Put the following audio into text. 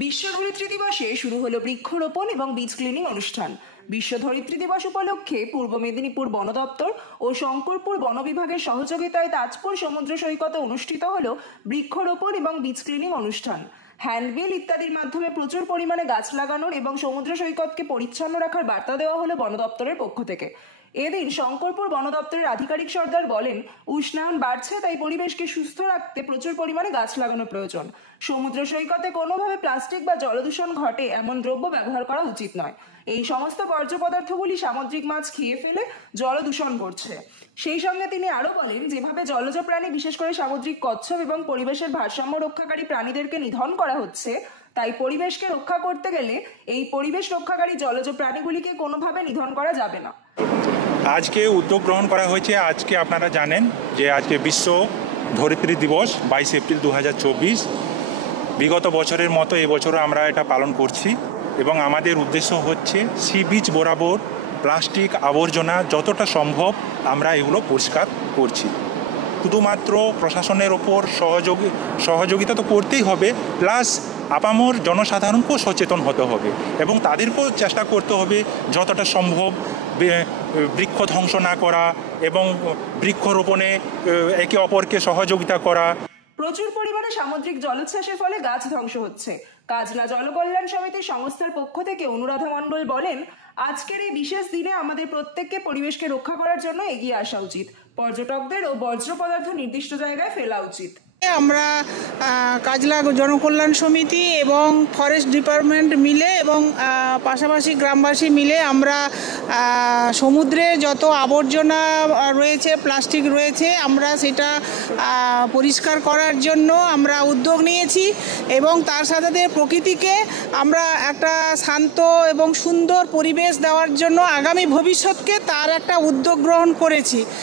বিশ্ব ধরিত্রী দিবসে শুরু হলো বৃক্ষরোপণ এবং বীজ ক্লিনিং অনুষ্ঠান। বিশ্ব ধরিত্রী দিবস উপলক্ষে পূর্ব মেদিনীপুর বন দপ্তর ও শঙ্করপুর বন বিভাগের সহযোগিতায় তাজপুর সমুদ্র সৈকতে অনুষ্ঠিত হলো বৃক্ষরোপণ এবং বীজ ক্লিনিং অনুষ্ঠান। হ্যান্ডবিল ইত্যাদির মাধ্যমে প্রচুর পরিমাণে গাছ লাগানোর এবং সমুদ্র সৈকতকে পরিচ্ছন্ন রাখার বার্তা দেওয়া হলো বন দপ্তরের পক্ষ থেকে। এদিন শঙ্করপুর বন দপ্তরের আধিকারিক সর্দার বলেন, উষ্ণায়ন বাড়ছে, তাই পরিবেশকে সুস্থ রাখতে প্রচুর পরিমাণে গাছ লাগানো প্রয়োজন। সমুদ্র সৈকতে কোনোভাবে প্লাস্টিক বা জলদূষণ ঘটে এমন দ্রব্য ব্যবহার করা উচিত নয়। এই সমস্ত বর্জ্য পদার্থগুলি সামুদ্রিক মাছ খেয়ে ফেলে জলদূষণ করছে। সেই সঙ্গে তিনি আরো বলেন, যেভাবে জলজ প্রাণী বিশেষ করে সামুদ্রিক কচ্ছপ এবং পরিবেশের ভারসাম্য রক্ষাকারী প্রাণীদেরকে নিধন করা হচ্ছে, তাই পরিবেশকে রক্ষা করতে গেলে এই পরিবেশ রক্ষাকারী জলজ প্রাণীগুলিকে কোনোভাবে নিধন করা যাবে না। আজকে উদ্যোগ গ্রহণ করা হয়েছে। আজকে আপনারা জানেন যে আজকে বিশ্ব ধরিত্রী দিবস 22 এপ্রিল 2024। বিগত বছরের মতো এবছরও আমরা এটা পালন করছি এবং আমাদের উদ্দেশ্য হচ্ছে সি বিচ বরাবর প্লাস্টিক আবর্জনা যতটা সম্ভব আমরা এগুলো পরিষ্কার করছি। শুধুমাত্র প্রশাসনের ওপর সহযোগিতা তো করতেই হবে, প্লাস আপামর জনসাধারণকেও সচেতন হতে হবে এবং তাদেরকেও চেষ্টা করতে হবে যতটা সম্ভব বৃক্ষ ধ্বংস না করা এবং বৃক্ষরোপণে একে অপরকে সহযোগিতা করা। প্রচুর পরিমাণে সামুদ্রিক জলোচ্ছ্বাসের ফলে গাছ ধ্বংস হচ্ছে। কাজলা জলকল্যাণ সমিতির সংস্থার পক্ষ থেকে অনুরাধা মণ্ডল বলেন, আজকের এই বিশেষ দিনে আমাদের প্রত্যেককে পরিবেশকে রক্ষা করার জন্য এগিয়ে আসা উচিত। পর্যটকদের ও বর্জ্য পদার্থ নির্দিষ্ট জায়গায় ফেলা উচিত। আমরা কাজলা জনকল্যাণ সমিতি এবং ফরেস্ট ডিপার্টমেন্ট মিলে এবং পাশাপাশি গ্রামবাসী মিলে আমরা সমুদ্রে যত আবর্জনা রয়েছে, প্লাস্টিক রয়েছে, আমরা সেটা পরিষ্কার করার জন্য আমরা উদ্যোগ নিয়েছি এবং তার সাথে প্রকৃতিকে আমরা একটা শান্ত এবং সুন্দর পরিবেশ দেওয়ার জন্য আগামী ভবিষ্যৎকে তার একটা উদ্যোগ গ্রহণ করেছি।